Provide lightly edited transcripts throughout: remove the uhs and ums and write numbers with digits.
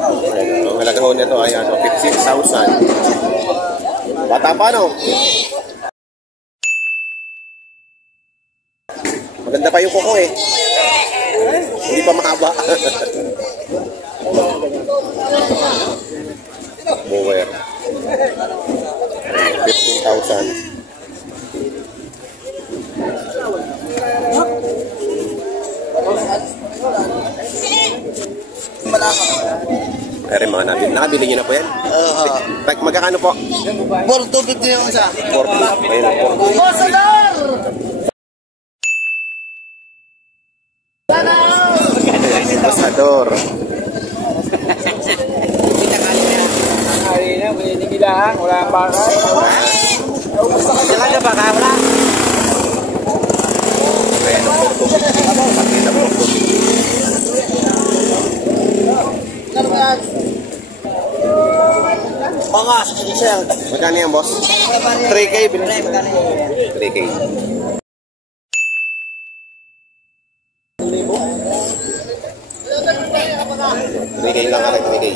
Ang halaga ho nito ay 15,000. Bata pa, no? Maganda pa yung kuko eh. Hindi pa mahaba. Mower. 15,000. Pero mga natin, nakabili nyo na po yan? Magkakano po? 4,250 yung isa. 4,250. Ayun po. Pasador. Ay na, binigilaan. Wala ang baka. Wala na baka, wala. Ayan ang 4,250. Pangas, sir. Magkano yan, boss? 3K, binili. 3K. 3K lang ka, 3K.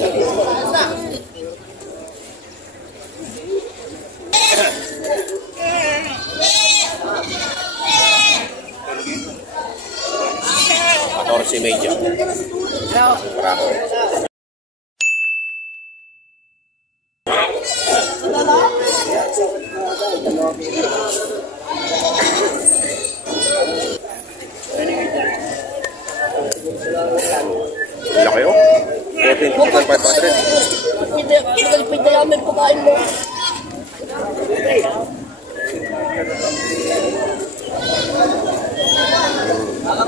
Si Medyo. Bravo. Laki oh. 14,500. Pwede namin pagkain mo.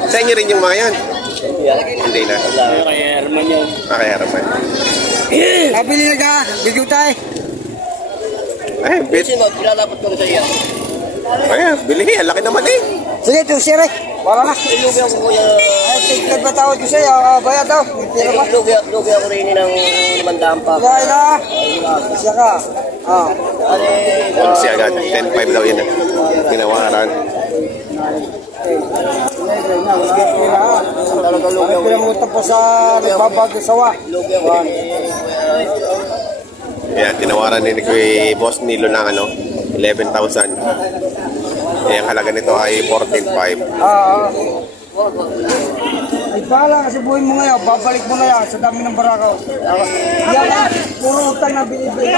Sa inyo rin yung mga yan? Hindi na. Kaya Herman yun. Kaya Herman. Kabili na ka, bigyo tayo. Ay, bit. Sino, kilalapat ko rin sa iya. Ay, bili. Ang laki naman eh. Sige, ito, sir eh. Wala na. Ilubi ako kuya. Ay, tignan ba tawad ko sa'yo? Bayad daw. Tira ba? Ilubi ako rin ng 500 pa. Kaya na. Isa ka. Policy agad. 10,500 daw yun. Tinawaran. Ay, pinamuta po sa nagbabago sawa. Ayan, tinawaran ni Boss Nilo ng 11,000. Eh, ang halaga nito ay 14,500. Ay, bahala kasi buhay mo ngayon. Babalik mo na yan sa dami ng barakaw. Yan, puro utang na binibili.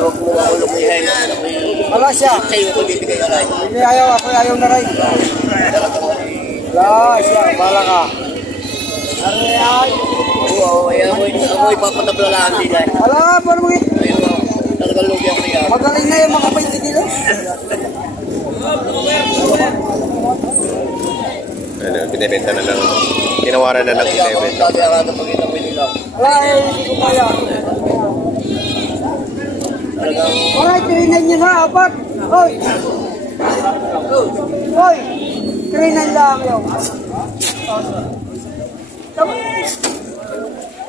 Huwag mo na ulong niya. Wala siya. Sa'yo ko bibigay ka rin. Hindi ayaw, ako ayaw na rin. Wala siya, bahala ka. Ay, Oo, ako'y papatablalaan din ay. wala, paano mo eh. Talagang lugi ako niya. Magaling na yung mga 20 kilos. Binibenta na ng, tinawaran na ng 11. Sabi ang ato pagkita mo nila. Wala, hindi ko kaya. Wala, tirinan nyo na, apat. Hoy! Hoy! Tirinan lang yun.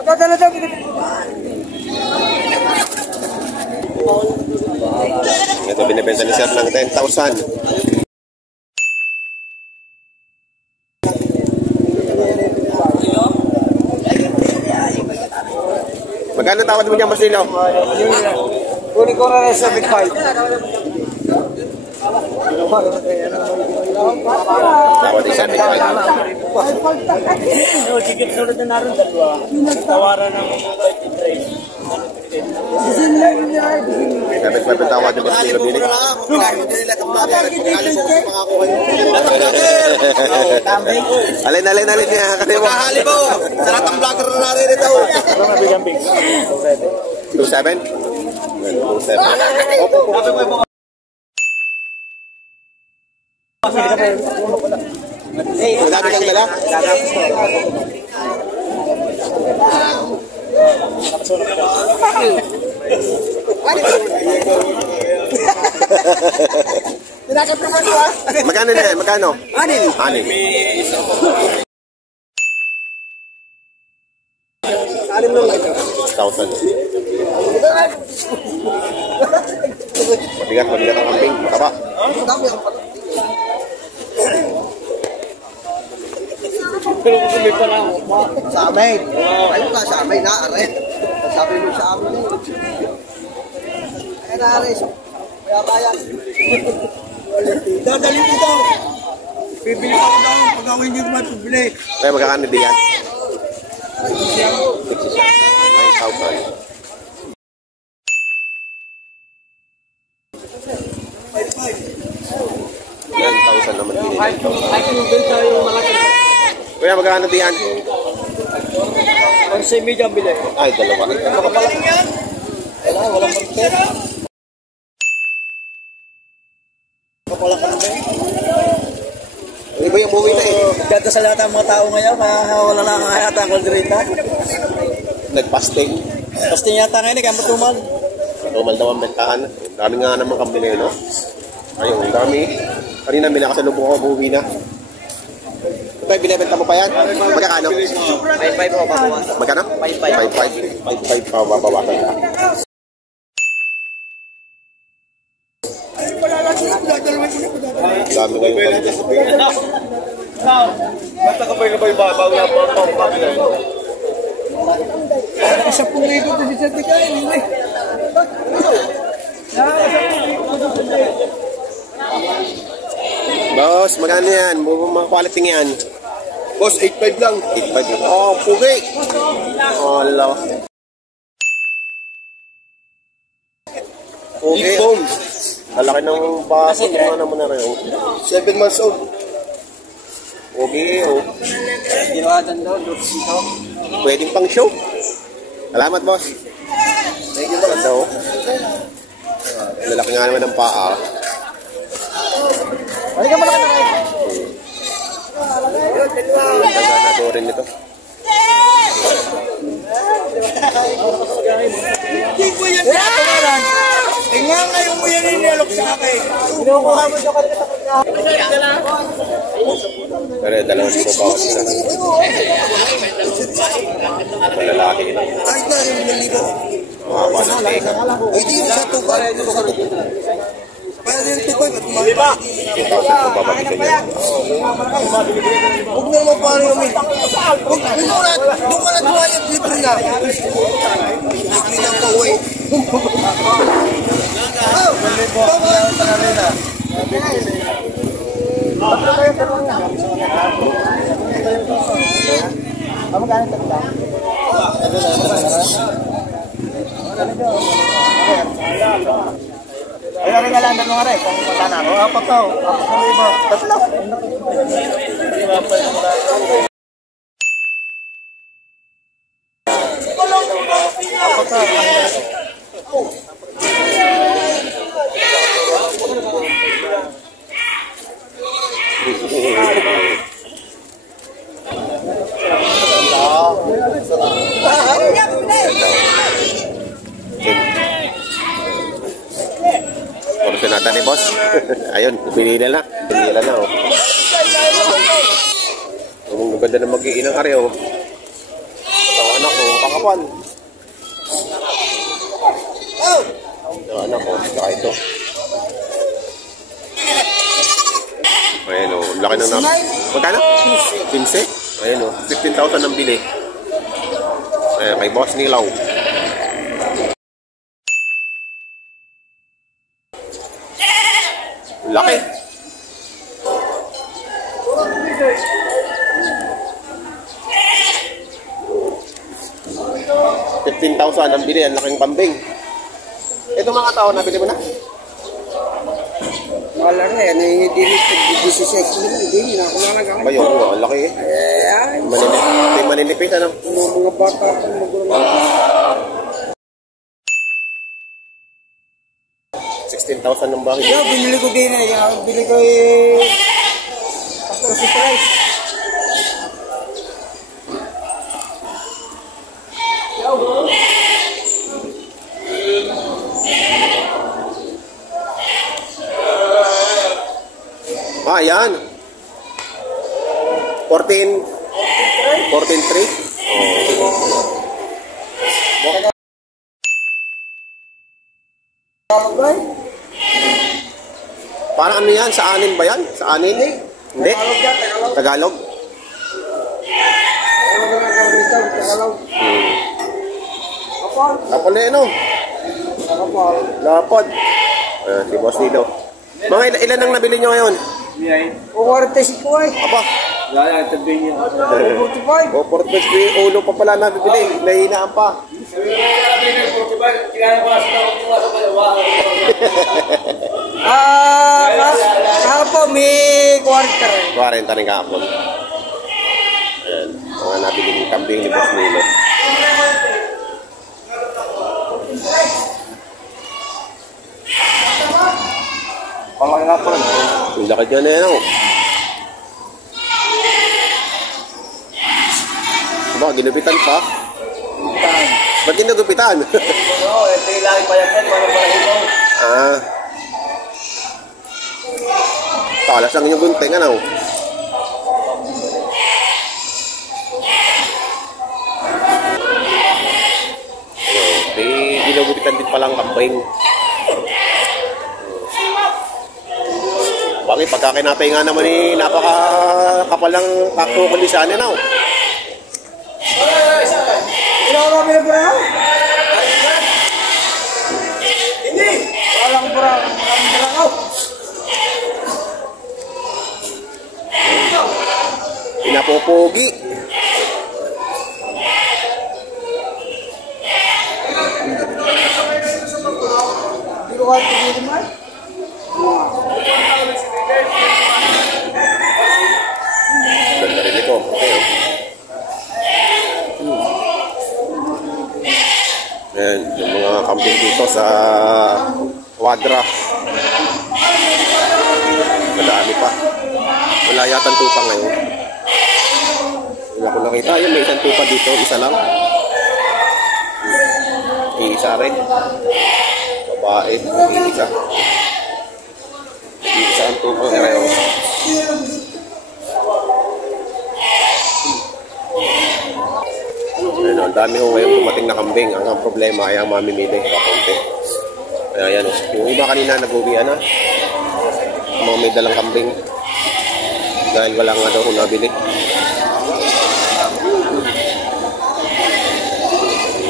Magdadala daw. Ito binibenta ni Sir ng 10,000. Magkano tawad mo dyan, Mas Lino? Kunin ko na rin sa Big Five. Tawad isa, Big Five. Sige, sunod na naroon dalawa. Tawaran ng Dapat mapatawad yung Mas Lino binig. Alin niya. Kahali mo! Sarat ang vlogger na naririto. 2,700? 2,700. Madami kang dala? Magkano na yan? Magkano? Anin? Anin. Anin lang ito. 1,000. Mabigat ang kambing. Mataba. Pero kung may pala ako. Sa amin. Ayun ka, sa amin na, aret. Sabi mo sa amin. Kaya na, aret. Kaya. Dadalhin dito. Bibili ako daw. Pag ako hindi ko mapibili. Kaya magkakano din yan? 9,000 naman din. Ay, kung benta yung mga Kuya, magkano din yan? ang semi-media bili. Ay, dalawa. Walang market. Iba yung umuwi na eh. Ganda sa lahat ng mga tao ngayon, wala na nga yata ang kalderita. Nagpasting. Basta yata ngayon, kaya matumal. Tumal daw ang bentahan. Dami nga naman kami no? Ayun, dami. Kanina may nakasalubong ako, umuwi na. Ito, binibenta mo pa yan? Magkakano? 5-5 po, babawasan. Magkano? 5,500. 5,500 pa, babawasan ka. Dami ngayon kami. Basta ka pa yung babaw na Sa pungay ko, kasi sa tikain. Boss, magkano yan? Mga quality yan. Boss, 8.5 lang. 8,500. Oh, pugi! Oh, hello. Pugi. Lalaki ng baso. Ano mo na rin? 7 months old. Pugi, oh. Diwatan daw, dito. Pwedeng pang show. Salamat, boss. Thank you, boss. Ganda, oh. Lalaki nga naman ng paa. Ay, ka malaki na kayo. Ganda na rin nito. Hindi ko yan pinatawaran. Tingnan ngayon mo yan inilok sa akin. Kinukuha mo siya kanina sa kanya. Pero dalawang po pa ako sa malalaki ito. Kahit na rin nalito. Mahaba ng teka. Hindi mo sa tukay. Kaya din tukay. Mali ba? 15,000 kung babalikan niya. Huwag na naman paano kami. Doon ka na tumayag. Libre na. Libre na pa uwi. Ay, rin nga lang, dalawang rin. Kung magkana ako, 4 to. Puro sinata ni boss. Ayun, pinila na. Pinila na, oh. Ang ganda na mag-iinang ari, oh. Ito, anak ko, pakapal. Ito, anak ko, saka ito. Ayan, oh, laki ng nap. Magkano? 15? Ayan, oh, 15,000 ang bili. Ayan, kay boss Nilaw. Laki. $15,000 ang bili, ang laking pambing. Ito mga tao, nabili mo na? Wala na yan. Hindi 16 minutes. Hindi na ako nalagang. Ba yun, ang laki eh. Maninipis, ano? Mga bata. $16,000 ng bakit. Yeah, binili ko din eh. Binili ko eh. Tapos si price. Ah, yan. 14. 14.3. Parang ano yan? Sa anin ba yan? Sa anin? Hindi. Tagalog. na karnita, kakalaw. Kapal. Kapal na yun, no? Kapal. Lapad. Ayan, si Boss Nilo. Mga ilan ang nabili nyo ngayon? Uwartes ko eh. Aba. Yan, tabi niya. 45. O, Port West, ulo pa pala nabibili. Nahinaan pa. Kahapon may quarter. 40 rin kahapon. Ayan, mga nabili ng kambing ni Boss Nilo. Palaki nga po. Yung laki dyan eh, no? Ba, ginupitan pa? Ba't ginugupitan? Oo, ito yung laki pa yan. Para ito. Ah. Talas lang yung gunting, ano? Di ginugupitan din palang kambing. Bakit pagkakinapay nga naman eh, napaka-kapalang kakukulisan ano? Ilang kami na bro? Hindi. Walang bro. Walang bro. Pinapopogi. Hindi ko kahit tigil man. Ganda rin ito. Okay, oh. Ayan, yung mga kambing dito sa Quadra. Madami pa. Wala yatang tupa ngayon. Wala ko nakita. Ayun, may isang tupa dito. Isa lang. Isa rin. Babae. Isa. Isa ang tupa ngayon. Ayun, ang dami ho ngayon dumating na kambing. Ang problema ay ang mamimili. Kakunti. Kaya yan. Yung iba kanina nag-uwian na. Mga may dalang kambing. Dahil wala nga daw kung nabili.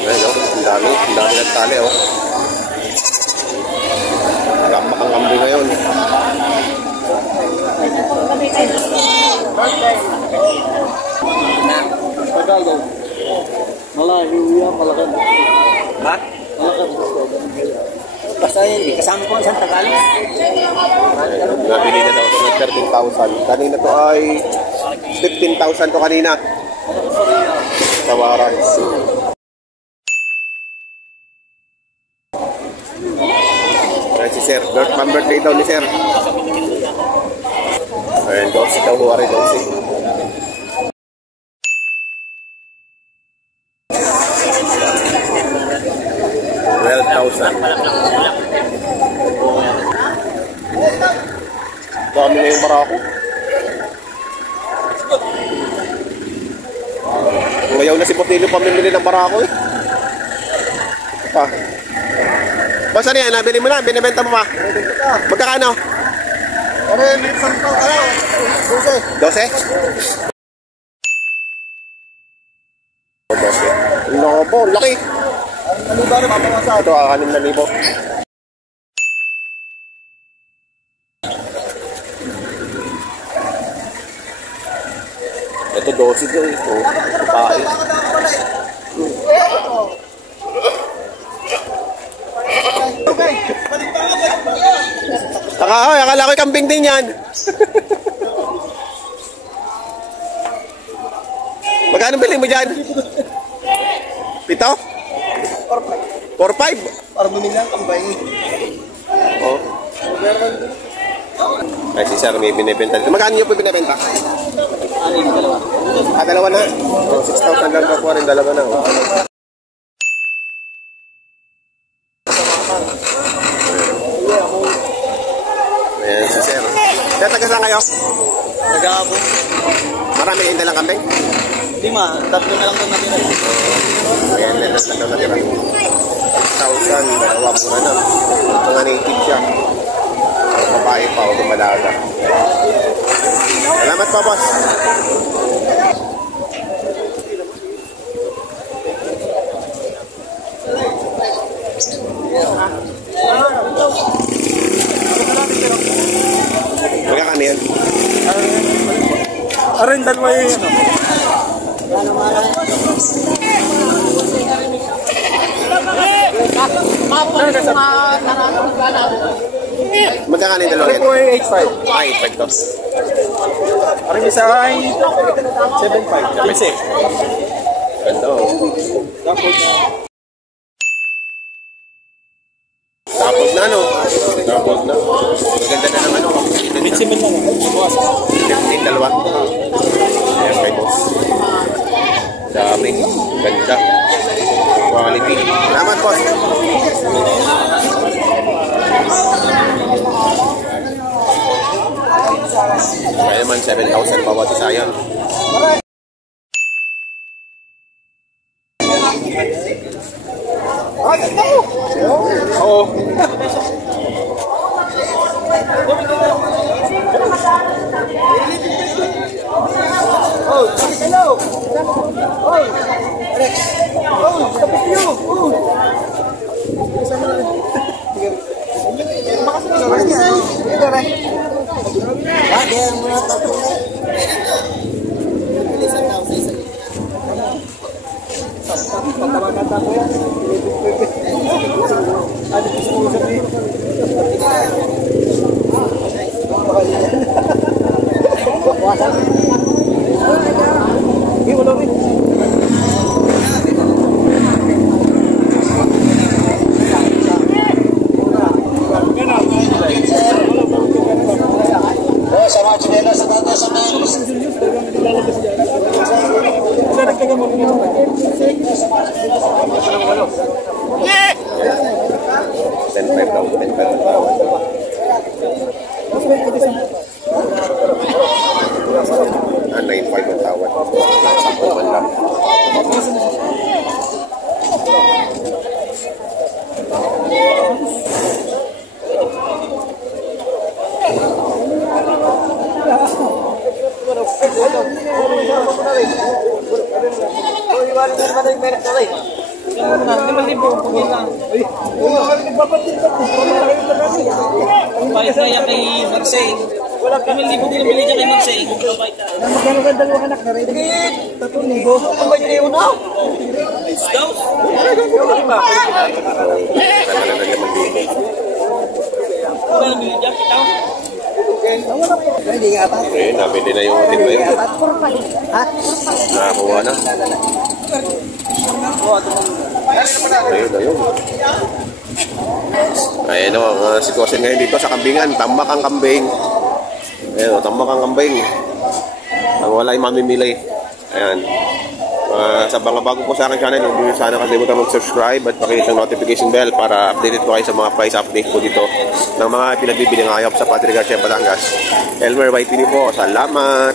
Ayun, oh. Ang dami. Ang dami nagtali, oh. Gamak ang kambing ngayon. Tagalog. Malaki yan, malaki. Ha? Malaki. Basta yun, kasama ko ang isang Tagalog. Nabili na daw ng 13,000. Kanina to ay 15,000 to kanina. Tawaran. Ayan si Sir. Birthday daw ni Sir. Ayan, dosi daw huwari dosi. Dami na yung barako. Ngayon na si Botello pamimili ng barako eh. Pa. Basta niya, nabili mo na, binibenta mo pa. Magkakano? Ano yung minsan to? Ano? 12? 12. Lobo, laki. Ano ba rin mapamasa? Ito, 6,000. Ito, 12 daw ito. Babae. Akala ko yung kambing din yan. Magkano bilhin mo dyan? 7? 4-5? Para bumili ang kambay. Oo. Ay, si Sir may binibenta. Magkano nyo po binibenta? Dalawa na. 6,000 lang po rin, dalawa na. Ayan si Sir. Sir, taga saan kayo? Nag-aabo. Marami rin dalang kambing? 5, 3 na lang ito natira. Ayan, letas na daw natira. 6,000, dalawa mura na. Mga native siya. Babae pa o dumalaga. Salamat pa, boss. Arin, dalawa yung ano. Magkakano yung dalawa yan? 485. Ay, 5 to. Arin isa ay 75. Kapisi. Ganda oh. Tapos na ano? Tapos na. Maganda na ng ano. Benjamin lang. Bukas. 15, dalawa. Ayan kay boss. Dami. Ganda. Quality. Salamat boss. Kaya naman 7,000 bawat isa yan. Oo. Balik na yan kay Magsay. Wala ka 5,000 din bili niya kay Magsay. Magkano ka dalawang anak na rin? 3,000. Ang ba yun na? Daw? Wala bili niya kita. Hindi nga pa. Eh, nabili na yung ating ba yun? Ha? Nakakuha na. Ayun, ayun. Ayan o, ang sitwasyon ngayon dito sa kambingan. Tambak ang kambing. Ayan o, tambak ang kambing. Ang wala yung mamimili. Ayan. Sa mga bago po sa aking channel, hindi nyo sana kalimutan mag-subscribe at pakihit ang notification bell para updated po kayo sa mga price update po dito ng mga pinagbibili ng ayop sa Padre Garcia, Batangas. Elmer White po. Salamat!